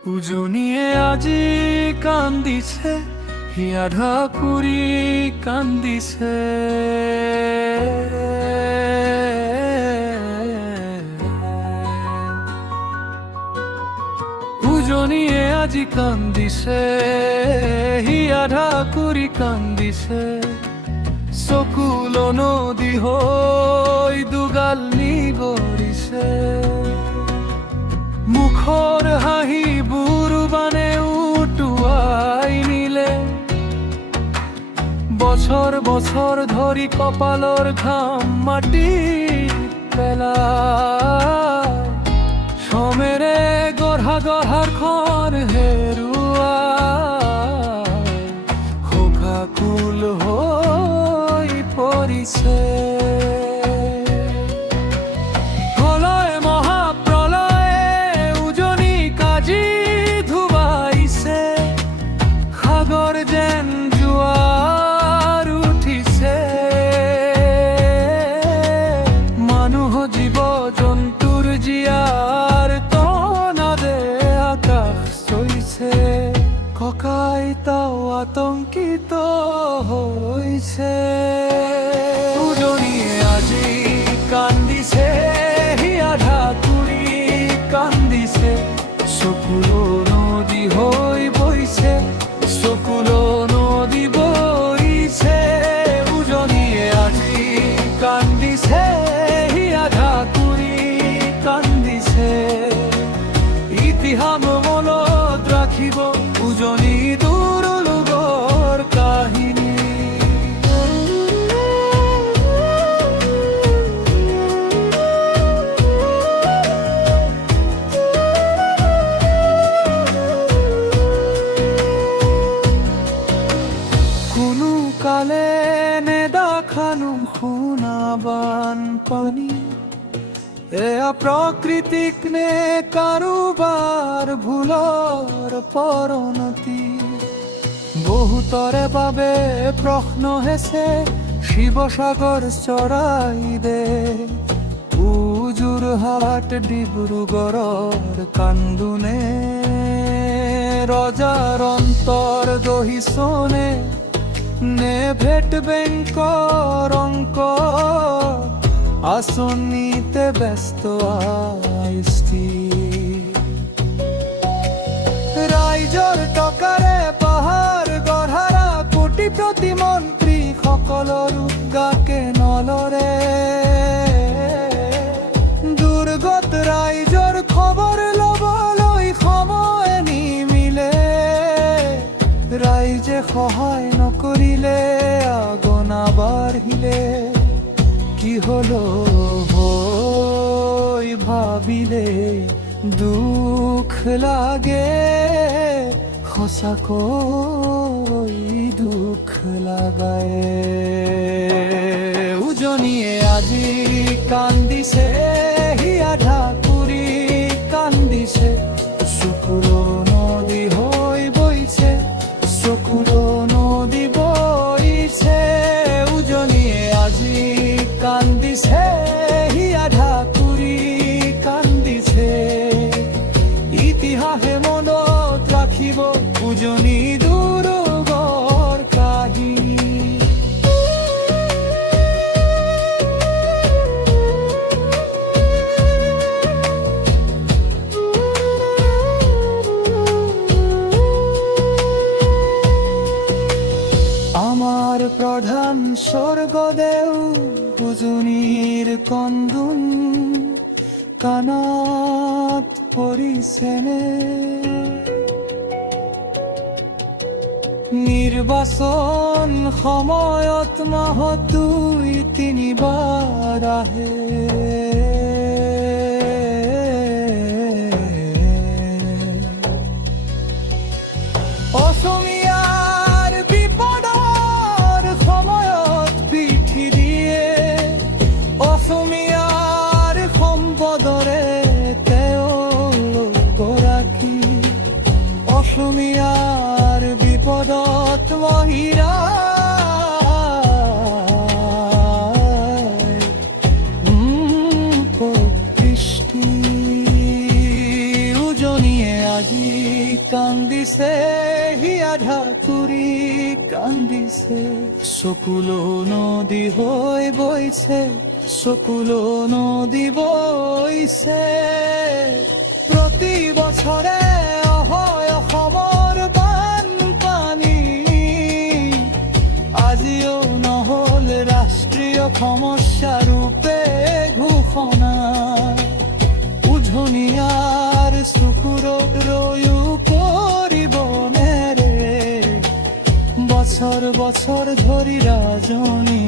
উজনিয়ে আজি কান্দিছে, হিয়া ঢাকুৰি কান্দিছে। উজনিয়ে আজি কান্দিছে, হিয়া ঢাকুৰি কান্দিছে। চকুল নদী হৈ দুগাল নিগৰিছে। মুখৰ হাঁহিবোৰ বানে উটুৱাই নিলে। বছৰ বছৰ ধৰি কপালৰ ঘাম মাটিত পেলাই সমেৰে গঢ়া গঢ়াৰখন হেৰুৱাই শোকাকুল হৈ পৰিছে। ককাইতাও আতংকিত হৈছে। উজনিয়ে আজি কান্দিছে, হিয়া ঢাকুৰি কান্দিছে। চকুল নদী হৈ বৈছে, চকুল নদী বৈছে। উজনিয়ে আজি কান্দিছে, হিয়া ঢাকুৰি কান্দিছে। ইতিহাস মনত ৰাখিব উজনি দুৰ্লভৰ কাহিনী। কোনো কালে নেদেখানো শুনা বানপানী। এয়া প্ৰকৃতিক নে কাৰোবাৰ ভুলৰ পৰিণতি। বহুতৰে বাবে প্ৰশ্ন হৈছে শিৱসাগৰ চৰাইদেউ যোৰহাট ডিব্ৰুগড়ৰ কান্দোনে। ৰজাৰ অন্তৰ দহিছনে নে ভেট বেংকৰ অংক। আঁচনিতে ব্যস্ত আইষ্টি। ৰাইজৰ টকাৰে পাহাৰ গঢ়াৰা কোটি প্ৰতিমন্ত্ৰী সকলৰো গাকে নলৰে। দুৰ্গত ৰাইজৰ খবৰ ল'বলৈ সময় নিমিলে। ৰাইজে সহায় নকৰিলে আগনা বাঢ়িলে। কি হলো হৈ ভাবিলে দুখ লাগে, সঁচাকৈ দুখ লাগায়। উজনিয়ে আজি কান্দিছে, হিয়া ঢাকুৰি কান্দিছে। চকুল নদী হৈ বৈছে, চকুল নদী বৈছে। উজনিয়ে আজি কান্দিছে, হিয়া ঢাকুৰি কান্দিছে। ইতিহাসে মনত ৰাখিব উজনি দুৰ্গৰ কাহিনী। আমাৰ প্ৰধান স্বৰ্গদেউ উজনিৰ কন্দোন কাণত পৰিছেনে? নিৰ্বাচন সময়ত মাহত 2-3 বাৰ আহে। অসমীয়াৰ বিপদৰ সময়ত পিঠি দিয়ে। অসমীয়াৰ সম্পদৰে তেওঁ গৰাকী। অসমীয়াৰ বিপদত মহিৰা কৃষ্টি। উজনিয়ে আজি কান্দিছে হিয়া ঢাকুৰি কান্দিছে চকুলো নদী হৈ বৈছে চকুলো নদী বৈছে প্ৰতি বছৰে হয় অসমৰ বানপানী আজিও নহ'ল ৰাষ্ট্ৰীয় সমস্যা ৰূপে ঘোষণা উজনিয়াৰ চকুৰত ৰৈও কৰিব নেৰে বছৰ বছৰ ধৰি ৰাজনী